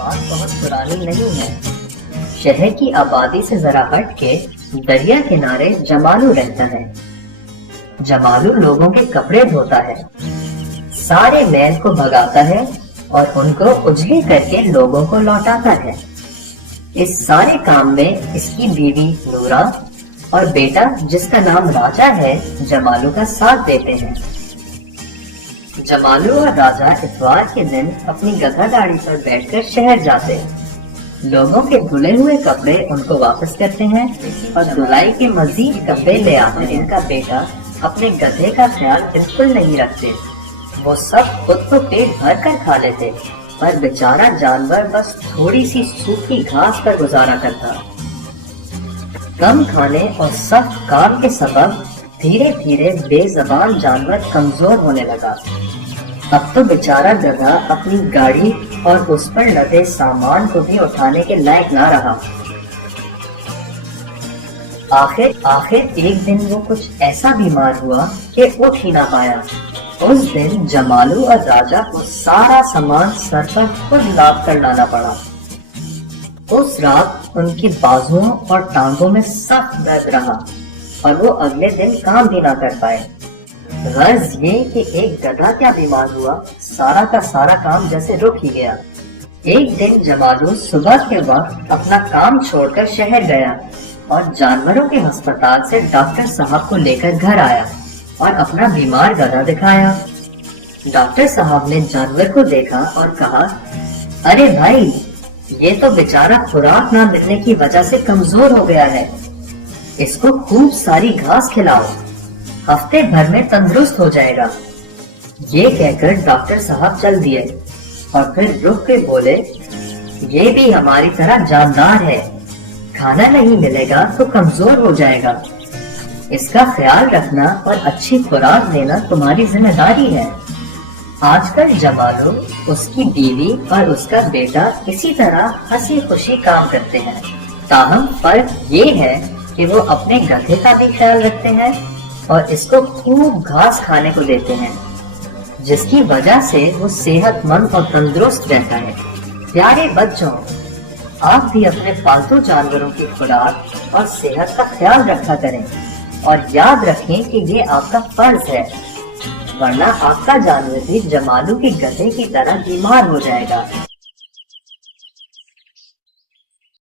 بات بہت پرانی نہیں ہے۔ شہر کی آبادی سے ذرا ہٹ کے دریا کنارے جمالو رہتا ہے۔ جمالو لوگوں کے کپڑے دھوتا ہے، سارے میل کو بھگاتا ہے اور ان کو اجلی کر کے لوگوں کو لوٹاتا ہے۔ اس سارے کام میں اس کی بیوی نورا اور بیٹا جس کا نام راجا ہے جمالو کا ساتھ دیتے ہیں۔ جمالو اور راجا اتوار کے دن اپنی گدھا گاڑی پر بیٹھ کر شہر جاتے، لوگوں کے دھلے ہوئے کپڑے ان کو واپس کرتے ہیں اور دھلائی کے مزید کپڑے لے آتے ہیں۔ ان کا بیٹا اپنے گدھے کا خیال بالکل نہیں رکھتے، وہ سب خود تو پیٹ بھر کر کھا لیتے، پر بیچارہ جانور بس تھوڑی سی سوکھی گھاس پر گزارا کرتا۔ کم کھانے اور سخت کام کے سبب دھیرے دھیرے بے زبان جانور کمزور ہونے لگا۔ اب تو بیچارہ گدھا اپنی گاڑی اور اس پر لدے سامان کو بھی اٹھانے کے لائق نہ رہا۔ آخر ایک دن وہ کچھ ایسا بیمار ہوا کہ اٹھ ہی نہ پایا۔ اس دن جمالو اور راجا کو سارا سامان سر پر خود لاد کر لانا پڑا۔ اس رات ان کی بازوؤں اور ٹانگوں میں سخت درد رہا اور وہ اگلے دن کام بھی نہ کر پائے۔ غرض یہ کہ ایک گدھا کیا بیمار ہوا، سارا کا سارا کام جیسے رک ہی گیا۔ ایک دن جمالو صبح کے وقت اپنا کام چھوڑ کر شہر گیا اور جانوروں کے ہسپتال سے ڈاکٹر صاحب کو لے کر گھر آیا اور اپنا بیمار گدھا دکھایا۔ ڈاکٹر صاحب نے جانور کو دیکھا اور کہا، ارے بھائی، یہ تو بیچارہ خوراک نہ ملنے کی وجہ سے کمزور ہو گیا ہے، اس کو خوب ساری گھاس کھلاؤ، ہفتے بھر میں تندرست ہو جائے گا۔ یہ کہہ کر ڈاکٹر صاحب چل دیے اور پھر رک کے بولے، یہ بھی ہماری طرح جاندار ہے، کھانا نہیں ملے گا تو کمزور ہو جائے گا، اس کا خیال رکھنا اور اچھی خوراک دینا تمہاری ذمہ داری ہے۔ آج کل جمالو، اس کی بیوی اور اس کا بیٹا اسی طرح ہنسی خوشی کام کرتے ہیں، تاہم فرق یہ ہے کہ وہ اپنے گدھے کا بھی خیال رکھتے ہیں اور اس کو خوب گھاس کھانے کو دیتے ہیں، جس کی وجہ سے وہ صحت مند اور تندرست رہتا ہے۔ پیارے بچوں، آپ بھی اپنے پالتو جانوروں کی خوراک اور صحت کا خیال رکھا کریں اور یاد رکھیں کہ یہ آپ کا فرض ہے، ورنہ آپ کا جانور بھی جمالو کے گدھے کی طرح بیمار ہو جائے گا۔